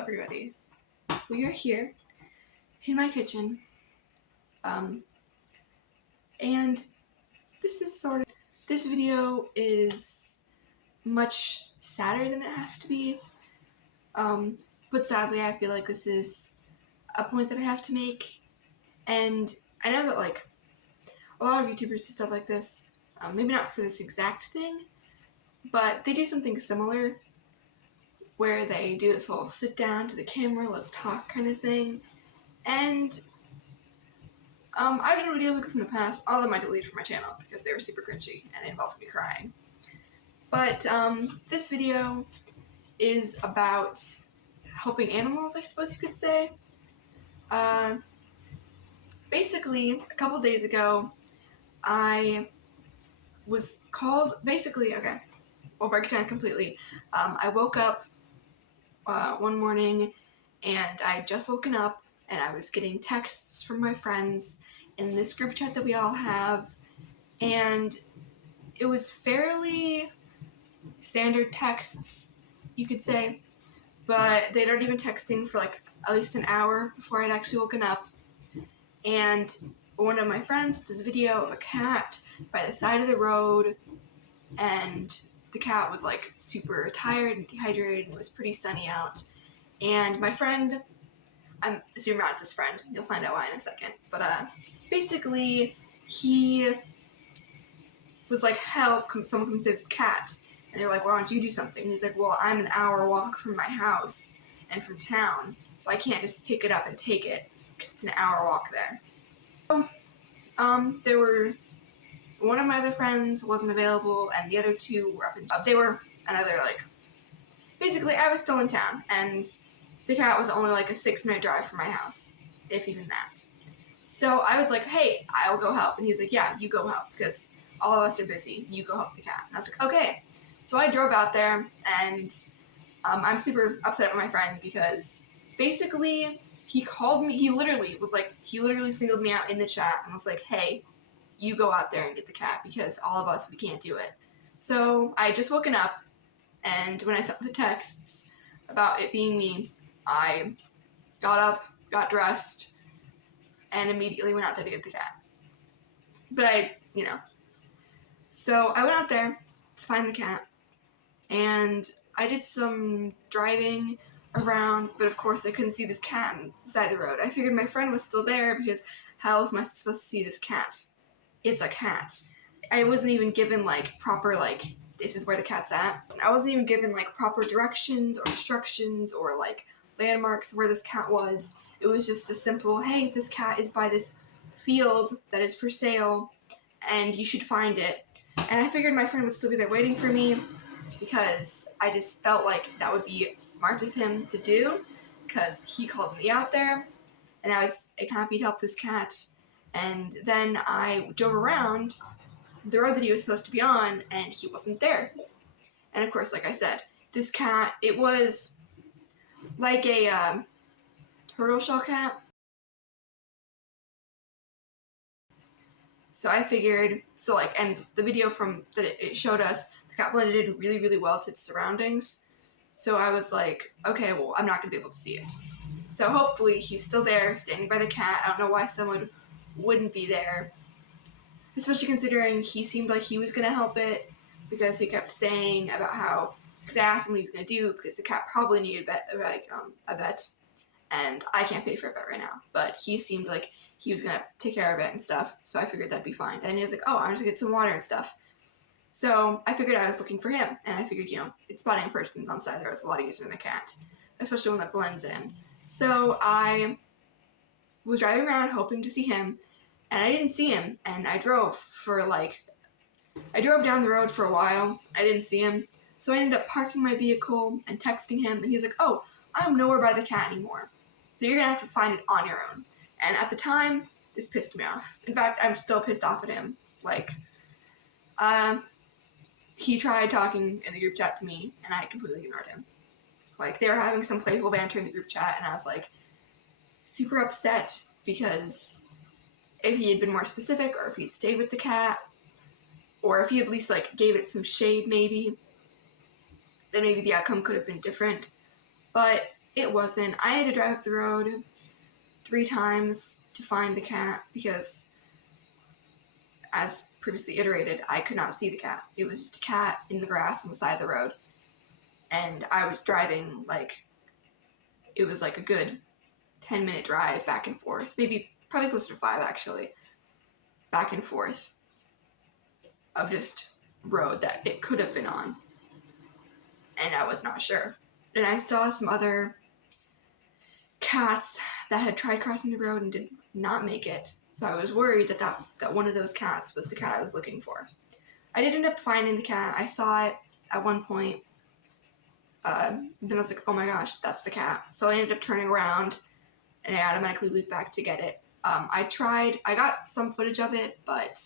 everybody. We are here in my kitchen, and this video is much sadder than it has to be, but sadly I feel like this is a point that I have to make, and I know that like a lot of YouTubers do stuff like this, maybe not for this exact thing, but they do something similar where they do this whole sit down to the camera, let's talk kind of thing. And I've done videos like this in the past. All of them I deleted from my channel because they were super cringy and they involved me crying. But this video is about helping animals, I suppose you could say. Basically, a couple days ago, I was called, okay, we'll break it down completely. I woke up one morning and I had just woken up and I was getting texts from my friends in this group chat that we all have, and it was fairly standard texts, you could say, but they'd already been texting for like at least an hour before I'd actually woken up, and one of my friends did this video of a cat by the side of the road, and the cat was like super tired and dehydrated and it was pretty sunny out, and my friend, I'm assuming not this friend, you'll find out why in a second, but basically he was like, help, someone come save this cat, and they're like, why don't you do something? And he's like, well, I'm an hour walk from my house and from town, so I can't just pick it up and take it because it's an hour walk there. So there were, one of my other friends wasn't available and the other two were they were another, like, basically I was still in town and the cat was only like a 6-minute drive from my house, if even that. So I was like, hey, I'll go help. And he's like, yeah, you go help because all of us are busy. You go help the cat. And I was like, okay. So I drove out there and I'm super upset with my friend because basically he called me, he literally singled me out in the chat and was like, hey, you go out there and get the cat because all of us, we can't do it. So I had just woken up, and when I saw the texts about it being me, I got up, got dressed, and immediately went out there to get the cat. But so I went out there to find the cat, and I did some driving around, but of course I couldn't see this cat on the side of the road. I figured my friend was still there because how else am I supposed to see this cat? It's a cat. I wasn't even given like proper, like, this is where the cat's at. I wasn't even given like proper directions or instructions or like landmarks where this cat was. It was just a simple, hey, this cat is by this field that is for sale and you should find it. And I figured my friend would still be there waiting for me because I just felt like that would be smart of him to do because he called me out there and I was happy to help this cat. And then I drove around the road that he was supposed to be on, and he wasn't there. And of course, like I said, this cat, it was like a turtle shell cat. So I figured, and the video from that it showed us, the cat blended really, really well to its surroundings. So I was like, okay, well, I'm not gonna be able to see it. So hopefully he's still there, standing by the cat. I don't know why someone wouldn't be there, especially considering he seemed like he was gonna help it because he kept saying about how, because I asked him what he was gonna do because the cat probably needed a vet, and I can't pay for a vet right now, but he seemed like he was gonna take care of it and stuff, so I figured that'd be fine. And he was like, oh, I'm just gonna get some water and stuff. So I figured I was looking for him, and I figured, it's spotting a person on the side of the road is a lot easier than a cat, especially one that blends in. So I was driving around hoping to see him, and I didn't see him, and I drove down the road for a while. I didn't see him, so I ended up parking my vehicle and texting him, and he's like, oh, I'm nowhere by the cat anymore, so you're gonna have to find it on your own. And at the time, this pissed me off. In fact, I'm still pissed off at him. He tried talking in the group chat to me, and I completely ignored him. They were having some playful banter in the group chat, and I was super upset because if he had been more specific, or if he'd stayed with the cat, or if he at least gave it some shade maybe, then maybe the outcome could have been different. But it wasn't. I had to drive up the road 3 times to find the cat because, as previously iterated, I could not see the cat. It was just a cat in the grass on the side of the road. And I was driving, like, it was like a good 10-minute drive back and forth. Probably closer to 5, actually. Back and forth of just road that it could have been on. And I was not sure. And I saw some other cats that had tried crossing the road and did not make it. So I was worried that one of those cats was the cat I was looking for. I did end up finding the cat. I saw it at one point. Then I was like, oh my gosh, that's the cat. So I ended up turning around and I automatically looped back to get it. I got some footage of it, but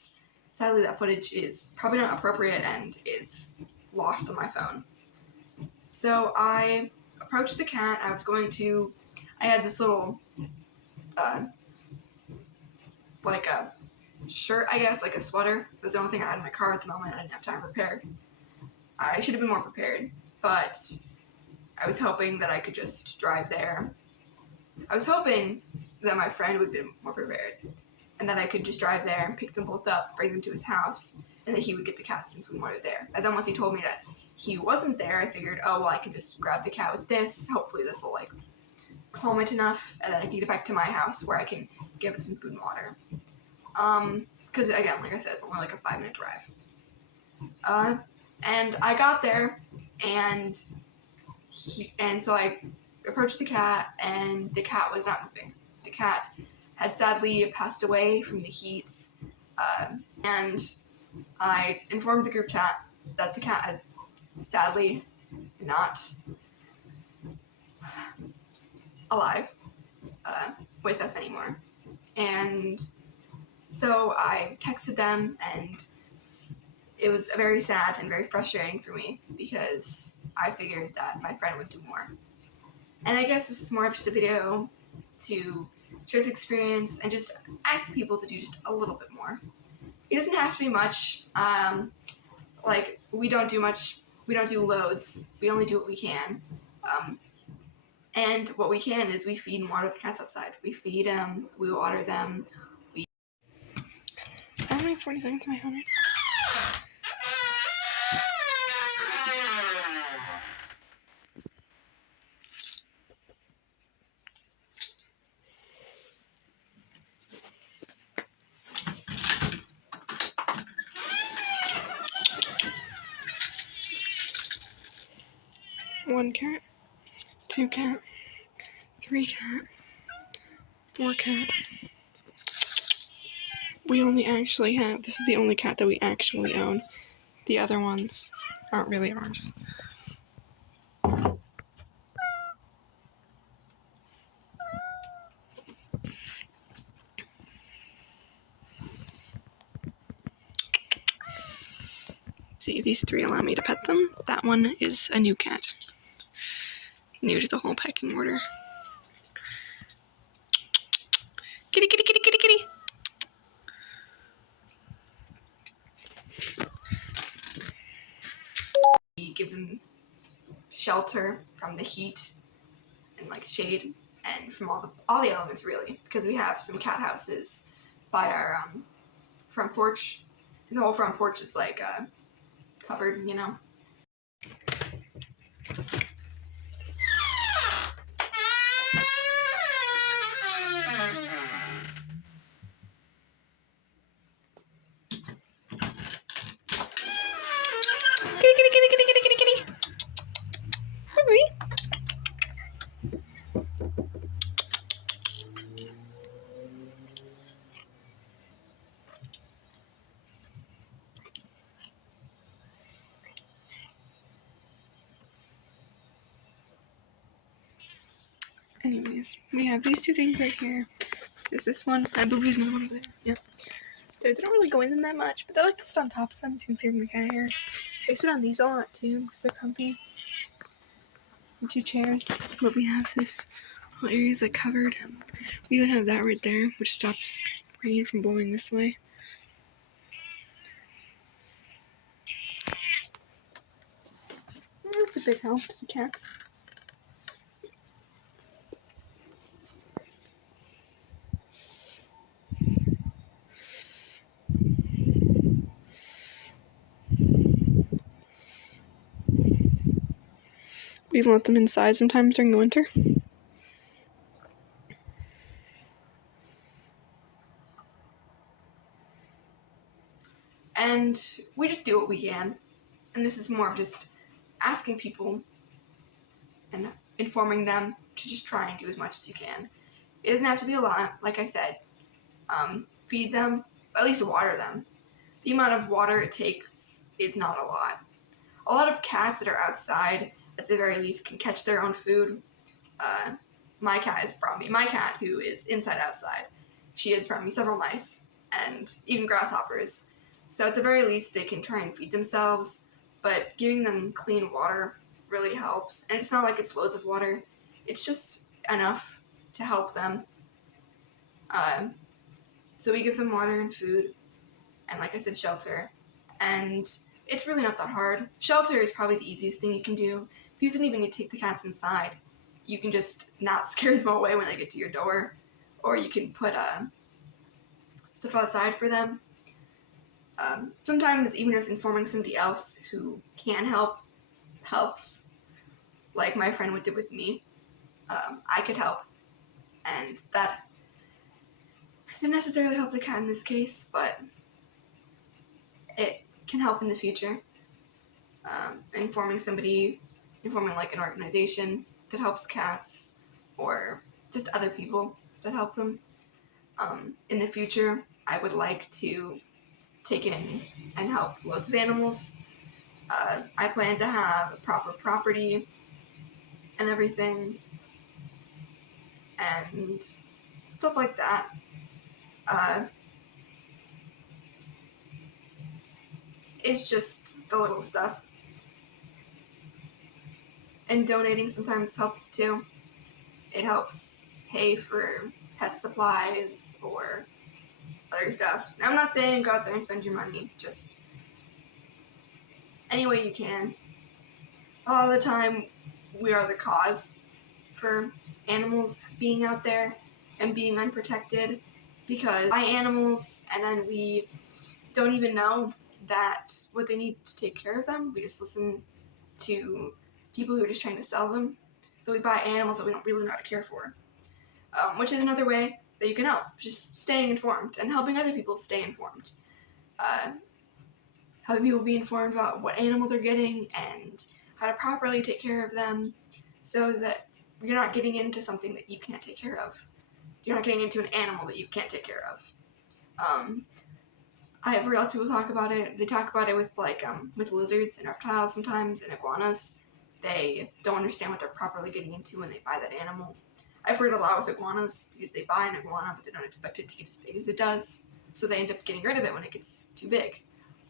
sadly that footage is probably not appropriate and is lost on my phone. So I approached the cat. I had this little, like a shirt, I guess, like a sweater. It was the only thing I had in my car at the moment. I didn't have time prepared. I should have been more prepared, but I was hoping that I could just drive there. I was hoping that my friend would be more prepared and that I could just drive there and pick them both up, bring them to his house, and that he would get the cat since we weren't there. And then once he told me that he wasn't there, I figured, oh, well, I can just grab the cat with this. Hopefully this will, like, calm it enough, and then I can get it back to my house where I can give it some food and water. Because, again, like I said, it's only like a 5-minute drive. And I got there, and so I approached the cat, and the cat was not moving. The cat had sadly passed away from the heat, and I informed the group chat that the cat had sadly not alive with us anymore. And so I texted them, and it was very sad and very frustrating for me because I figured that my friend would do more. And I guess this is more of just a video to share this experience and just ask people to do just a little bit more. It doesn't have to be much. Like, we don't do much. We don't do loads. We only do what we can. And what we can is we feed and water the cats outside. We feed them. We water them. I only have 40 seconds on my phone. One cat, 2 cat, 3 cat, 4 cat. We only actually have, this is the only cat that we actually own. The other ones aren't really ours. See, these 3 allow me to pet them. That one is a new cat. New to the whole pecking order. Kitty, kitty, kitty, kitty, kitty! We give them shelter from the heat and, like, shade and from all the elements, really, because we have some cat houses by our front porch, and the whole front porch is, like, covered, you know. Kitty, kitty, kitty, kitty, kitty, kitty, kitty. Hurry. Anyways, we have these 2 things right here. There's this one. I believe there's another one over there. Yep. They don't really go in them that much, but they like to sit on top of them, as you can see from the cat hair. They sit on these a lot too, because they're comfy. And 2 chairs, but we have this whole area is like covered. We even have that right there, which stops rain from blowing this way. It's a big help to the cats. We even let them inside sometimes during the winter. And we just do what we can. And this is more of just asking people and informing them to just try and do as much as you can. It doesn't have to be a lot, like I said. Feed them, at least water them. The amount of water it takes is not a lot. A lot of cats that are outside, at the very least, can catch their own food. My cat, who is inside outside, she has brought me several mice and even grasshoppers. So at the very least, they can try and feed themselves, but giving them clean water really helps. And it's not like it's loads of water. It's just enough to help them. So we give them water and food, and like I said, shelter. And it's really not that hard. Shelter is probably the easiest thing you can do. You don't even need to take the cats inside. You can just not scare them away when they get to your door, or you can put stuff outside for them. Sometimes even just informing somebody else who can help helps. Like my friend did with me. I could help, and that didn't necessarily help the cat in this case, but it can help in the future. Informing like an organization that helps cats, or just other people that help them. In the future, I would like to take in and help loads of animals. I plan to have a proper property and everything, and stuff like that. It's just the little stuff. And donating sometimes helps too. It helps pay for pet supplies or other stuff. Now, I'm not saying go out there and spend your money, just any way you can. A lot of the time, we are the cause for animals being out there and being unprotected, because we buy animals and then we don't even know that what they need to take care of them. We just listen to people who are just trying to sell them. So we buy animals that we don't really know how to care for, which is another way that you can help, just staying informed and helping other people stay informed. Having people be informed about what animal they're getting and how to properly take care of them, so that you're not getting into something that you can't take care of. You're not getting into an animal that you can't take care of. I have real people talk about it. They talk about it with lizards and reptiles sometimes, and iguanas. They don't understand what they're properly getting into when they buy that animal. I've heard a lot with iguanas, because they buy an iguana but they don't expect it to get as big as it does, so they end up getting rid of it when it gets too big.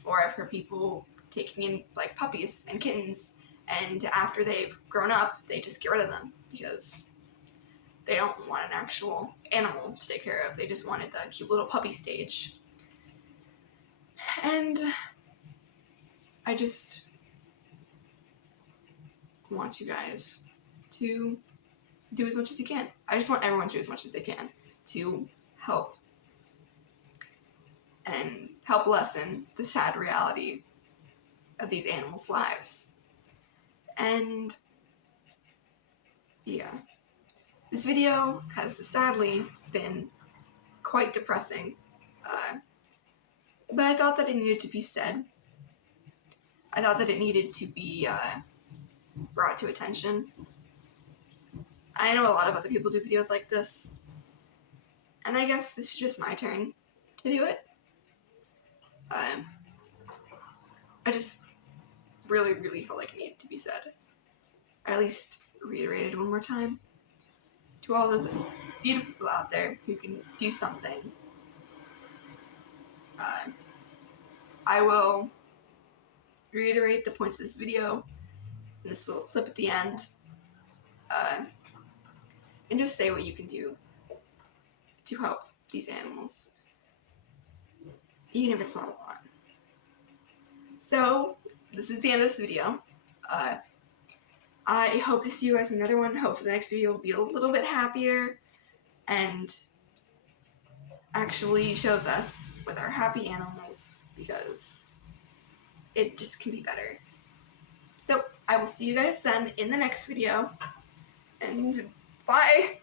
Or I've heard people taking in like puppies and kittens, and after they've grown up, they just get rid of them because they don't want an actual animal to take care of. They just wanted the cute little puppy stage. And I just want you guys to do as much as you can. I just want everyone to do as much as they can to help and help lessen the sad reality of these animals' lives. And yeah, this video has sadly been quite depressing, but I thought that it needed to be said. I thought that it needed to be brought to attention. I know a lot of other people do videos like this, and I guess this is just my turn to do it. I just really, really felt like it needed to be said. Or at least reiterated one more time to all those beautiful people out there who can do something. I will reiterate the points of this video in this little clip at the end, and just say what you can do to help these animals, even if it's not a lot. So, this is the end of this video. I hope to see you guys in another one. Hopefully the next video will be a little bit happier and actually shows us with our happy animals, because it just can be better. So, I will see you guys then in the next video, and bye!